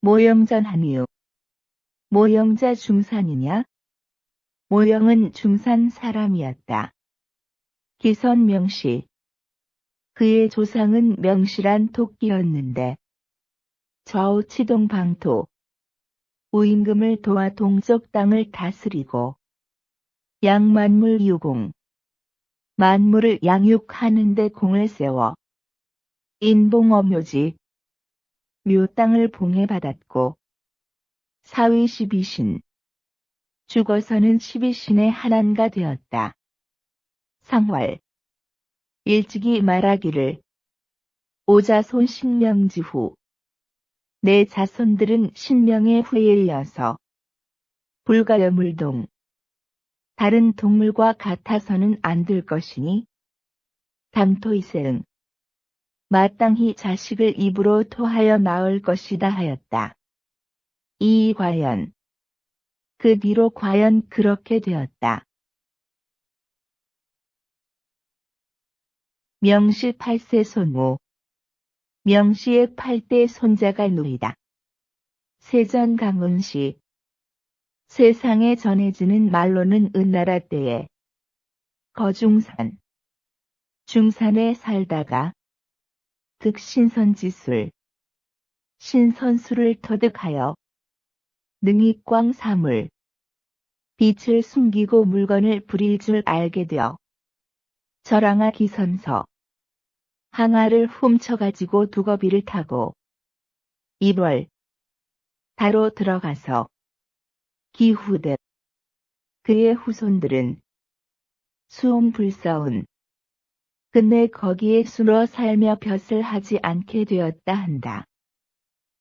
모영전하니요. 모영자 중산이냐? 모영은 중산 사람이었다. 기선 명시. 그의 조상은 명실한 토끼였는데 좌우 치동 방토, 우임금을 도와 동쪽 땅을 다스리고 양만물 유공, 만물을 양육하는 데 공을 세워 인봉엄묘지, 묘땅을 봉해받았고 사위 12신, 죽어서는 12신의 하나가 되었다. 상활. 일찍이 말하기를 오자손 신명지후 내 자손들은 신명의 후에 이어서 불가여 물동 다른 동물과 같아서는 안 될 것이니 당토이세응 마땅히 자식을 입으로 토하여 낳을 것이다 하였다. 이 과연 그 뒤로 과연 그렇게 되었다. 명시 8세 손모. 명시의 8대 손자가 누이다. 세전 강운시. 세상에 전해지는 말로는 은나라 때에 거중산. 중산에 살다가 득신선지술. 신선술을 터득하여 능이광 사물. 빛을 숨기고 물건을 부릴 줄 알게 되어 절항아 기선서. 항아를 훔쳐가지고 두거비를 타고 1월 다로 들어가서 기후대 그의 후손들은 수옴불사운 근데 거기에 숨어 살며 볕을 하지 않게 되었다 한다.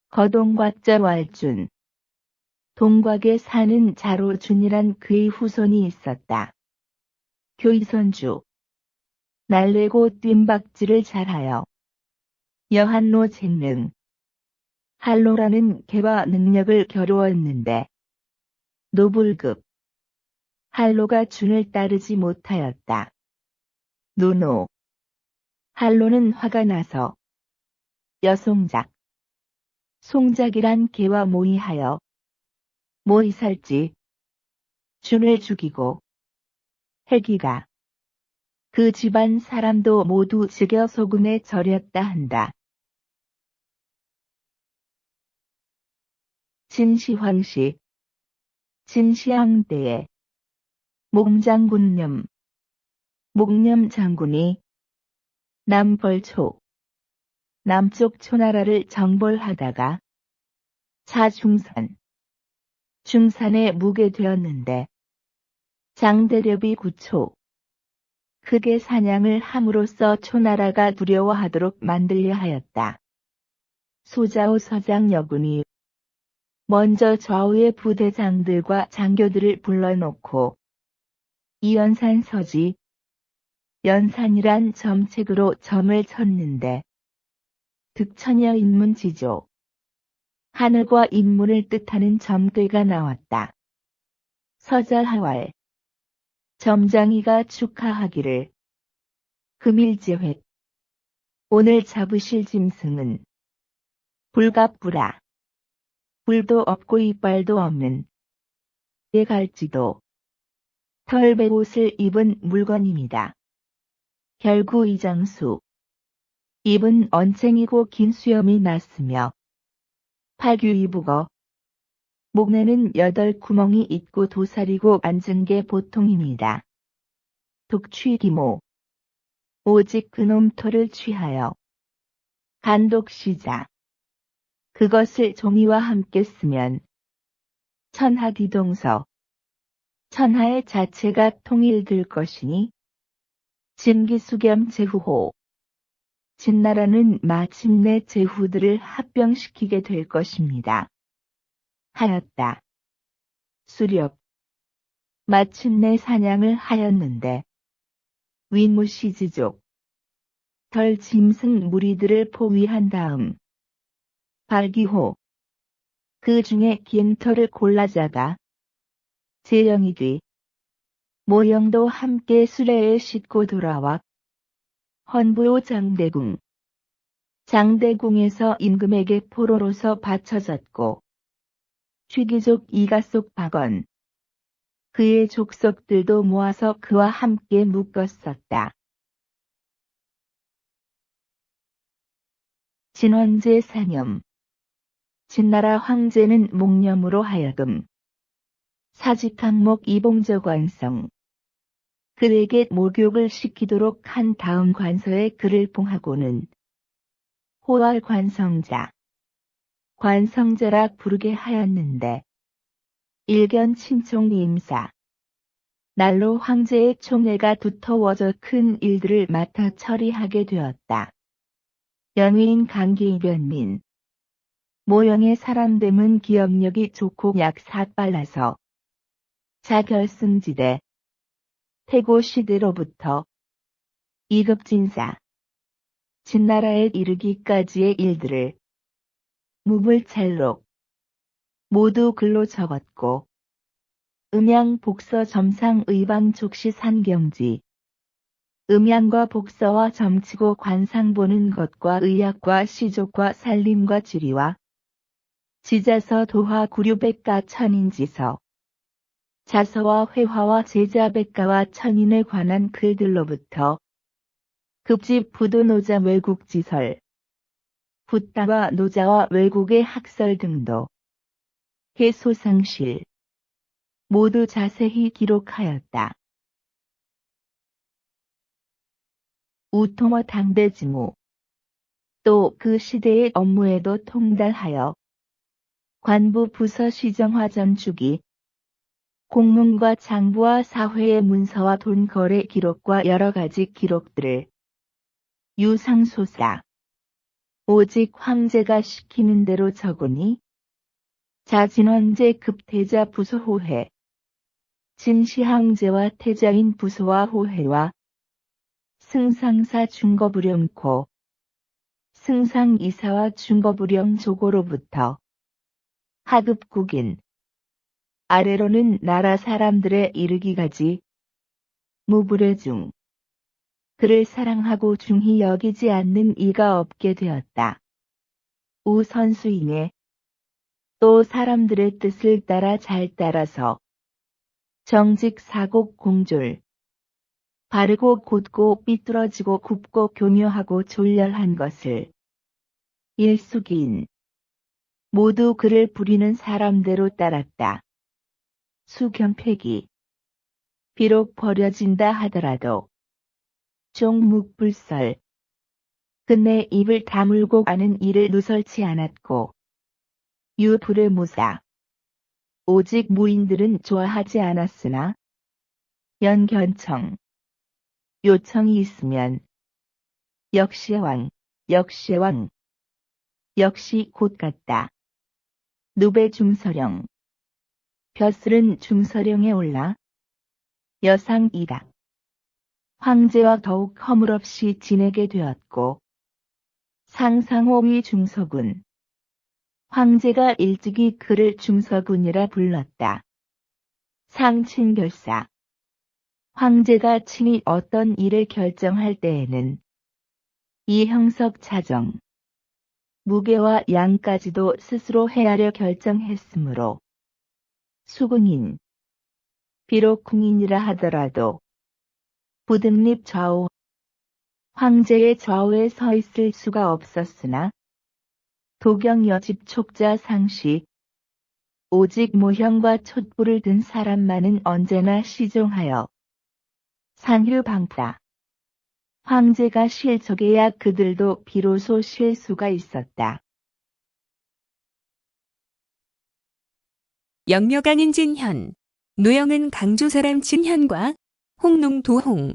거동곽자 왈준 동곽에 사는 자로준이란 그의 후손이 있었다. 교이선주 날래고 뜀박질을 잘하여 여한로 쟁능 할로라는 개와 능력을 겨루었는데 노불급 할로가 준을 따르지 못하였다. 노노 할로는 화가 나서 여송작 송작이란 개와 모의하여 모의살지 준을 죽이고 헬기가 그 집안 사람도 모두 죽여 소금에 절였다 한다. 진시황시 진시황 때에 목장군념 목념 장군이 남벌초 남쪽 초나라를 정벌하다가 차중산 중산에 묵게 되었는데 장대렵이 구초 크게 사냥을 함으로써 초나라가 두려워하도록 만들려 하였다. 소자오 서장 여군이 먼저 좌우의 부대장들과 장교들을 불러놓고 이연산 서지 연산이란 점책으로 점을 쳤는데 득천여 인문지조 하늘과 인문을 뜻하는 점괘가 나왔다. 서자하왈 점장이가 축하하기를 금일제획 오늘 잡으실 짐승은 불갑부라 불도 없고 이빨도 없는 예갈지도 털배옷을 입은 물건입니다. 결구 이장수 입은 언챙이고 긴 수염이 났으며 팔규이북어 목내는 8구멍이 있고 도사리고 앉은 게 보통입니다. 독취기모 오직 그놈 토를 취하여 간독시자 그것을 종이와 함께 쓰면 천하디동서 천하의 자체가 통일될 것이니 진기수겸 제후호 진나라는 마침내 제후들을 합병시키게 될 것입니다. 하였다. 수렵 마침내 사냥을 하였는데 윈무시즈족 덜 짐승 무리들을 포위한 다음 발기호 그 중에 긴 털을 골라자가 제영이 뒤 모영도 함께 수레에 싣고 돌아와 헌부오 장대궁 장대궁에서 임금에게 포로로서 바쳐졌고 취기족 이가속 박원 그의 족속들도 모아서 그와 함께 묶었었다. 진원제 사념 진나라 황제는 목념으로 하여금 사직항목 이봉적 완성 그에게 목욕을 시키도록 한 다음 관서에 그를 봉하고는 호월 관성자 관성자라 부르게 하였는데 일견 친총 임사 날로 황제의 총애가 두터워져 큰 일들을 맡아 처리하게 되었다. 연위인 강기변민 모형의 사람됨은 기억력이 좋고 약사 빨라서 자결승지대 태고 시대로부터 이급진사 진나라에 이르기까지의 일들을 무불찰록 모두 글로 적었고 음양 복서 점상 의방 족시 산경지 음양과 복서와 점치고 관상 보는 것과 의학과 시족과 살림과 지리와 지자서 도화 구류백가 천인지서 자서와 회화와 제자백가와 천인에 관한 글들로부터 급집 부도노자 외국지설 붓다와 노자와 외국의 학설 등도 개소상실 모두 자세히 기록하였다. 우통어 당대지무 또 그 시대의 업무에도 통달하여 관부 부서 시정화 전축이 공문과 장부와 사회의 문서와 돈 거래 기록과 여러 가지 기록들을 유상소사 오직 황제가 시키는 대로 적으니 자진원제 급태자 부소 호회 진시황제와 태자인 부소와 호회와 승상사 중거부령코 승상이사와 중거부령 조고로부터 하급국인 아래로는 나라 사람들의 이르기까지 무불의 그를 사랑하고 중히 여기지 않는 이가 없게 되었다. 우선수인에 또 사람들의 뜻을 따라 잘 따라서 정직사곡 공졸 바르고 곧고 삐뚤어지고 굽고 교묘하고 졸렬한 것을 일숙인 모두 그를 부리는 사람대로 따랐다. 수경패기 비록 버려진다 하더라도 종묵불설 끝내 입을 다물고 아는 일을 누설치 않았고 유불의 무사 오직 무인들은 좋아하지 않았으나 연견청 요청이 있으면 역시 왕 역시 곧 같다. 누베 중서령 벼슬은 중서령에 올라 여상이다. 황제와 더욱 허물없이 지내게 되었고 상상호위 중서군 황제가 일찍이 그를 중서군이라 불렀다. 상친결사 황제가 친히 어떤 일을 결정할 때에는 이형석 차정 무게와 양까지도 스스로 헤아려 결정했으므로 수궁인 비록 궁인이라 하더라도 부등립 좌우 황제의 좌우에 서 있을 수가 없었으나 도경 여집 촉자 상시 오직 모형과 촛불을 든 사람만은 언제나 시종하여 상휴방파 황제가 실족해야 그들도 비로소 쉴 수가 있었다. 영려강인 진현 노영은 강조 사람 진현과 홍농 도홍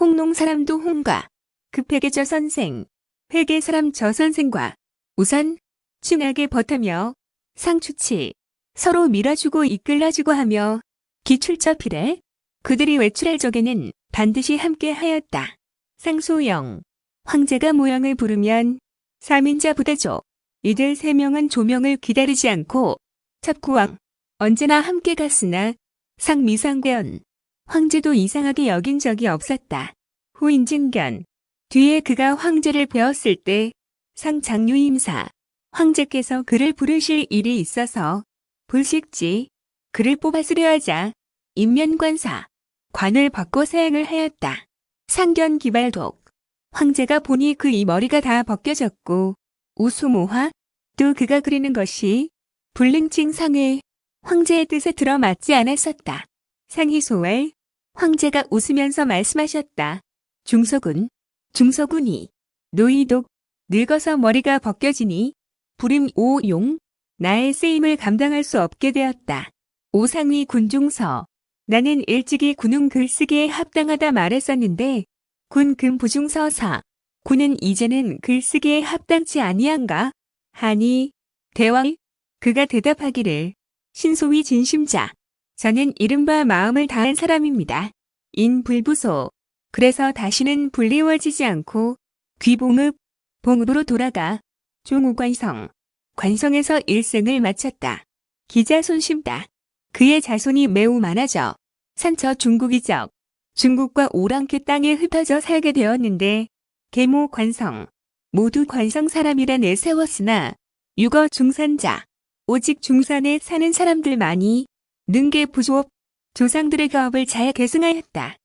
홍농 사람 도홍과 급회계저 선생 회계 사람 저 선생과 우선 친하게 버타며 상추치 서로 밀어주고 이끌어주고 하며 기출처필에 그들이 외출할 적에는 반드시 함께 하였다. 상소영 황제가 모형을 부르면 사민자 부대조 이들 세 명은 조명을 기다리지 않고 첩구왕 언제나 함께 갔으나 상미상견 황제도 이상하게 여긴 적이 없었다. 후인진견 뒤에 그가 황제를 배웠을 때 상장류임사, 황제께서 그를 부르실 일이 있어서 불식지, 그를 뽑아 수료하자 인면관사, 관을 벗고 사양을 하였다. 상견기발독, 황제가 보니 그의 머리가 다 벗겨졌고 우수모화, 또 그가 그리는 것이 불능칭 상에 황제의 뜻에 들어맞지 않았었다. 상희소월, 황제가 웃으면서 말씀하셨다. 중서군이 노이독, 늙어서 머리가 벗겨지니 불임 오용, 나의 쓰임을 감당할 수 없게 되었다. 오상위 군중서, 나는 일찍이 군웅 글쓰기에 합당하다 말했었는데 군금부중서사, 군은 이제는 글쓰기에 합당치 아니한가? 하니 대왕, 그가 대답하기를 신소위 진심자, 저는 이른바 마음을 다한 사람입니다. 인불부소, 그래서 다시는 불리워지지 않고 귀봉읍, 봉읍으로 돌아가 종우관성, 관성에서 일생을 마쳤다. 기자 손심다. 그의 자손이 매우 많아져 산처 중국이적, 중국과 오랑캐 땅에 흩어져 살게 되었는데 계모 관성, 모두 관성 사람이라 내세웠으나 유거 중산자, 오직 중산에 사는 사람들만이 능계 부조업, 조상들의 가업을 잘 계승하였다.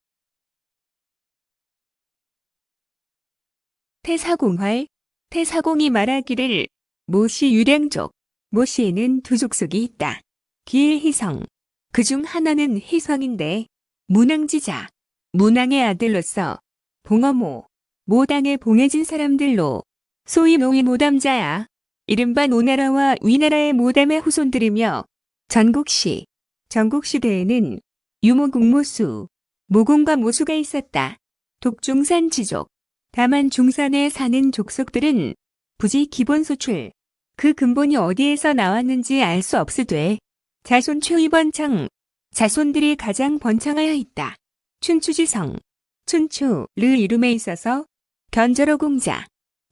태사공활, 태사공이 말하기를 모시 유량족, 모시에는 두 족속이 있다. 기일희성, 그중 하나는 희성인데 문왕지자, 문왕의 아들로서 봉어모, 모당에 봉해진 사람들로 소위 노위모담자야. 이른바 노나라와 위나라의 모담의 후손들이며 전국시대에는 유모국모수, 모공과 모수가 있었다. 독중산지족, 다만 중산에 사는 족속들은 부지 기본소출, 그 근본이 어디에서 나왔는지 알 수 없으되 자손 최위번창, 자손들이 가장 번창하여 있다. 춘추지성, 춘추를 이름에 있어서 견저로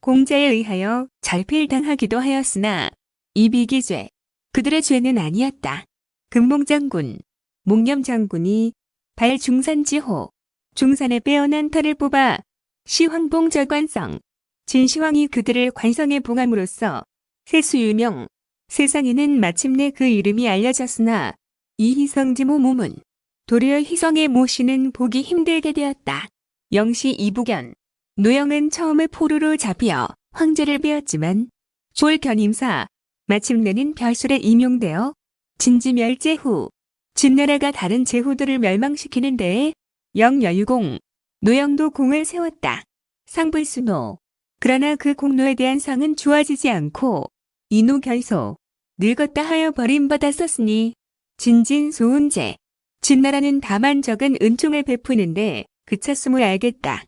공자에 의하여 잘필당하기도 하였으나 이 비기죄, 그들의 죄는 아니었다. 금몽장군, 목념장군이 발중산지호, 중산에 빼어난 터를 뽑아 시황봉절관성, 진시황이 그들을 관성에 봉함으로써 세수유명, 세상에는 마침내 그 이름이 알려졌으나 이 희성지모 몸은 도리어 희성의 모씨는 보기 힘들게 되었다. 영시 이부견, 노영은 처음에 포로로 잡혀 황제를 베었지만 졸견임사, 마침내는 별술에 임용되어 진지멸제 후 진나라가 다른 제후들을 멸망시키는 데에 영여유공, 노영도 공을 세웠다. 상불수노, 그러나 그 공로에 대한 상은 주어지지 않고 이노결소, 늙었다 하여 버림받았었으니 진진소운제, 진나라는 다만 적은 은총을 베푸는데 그쳤음을 알겠다.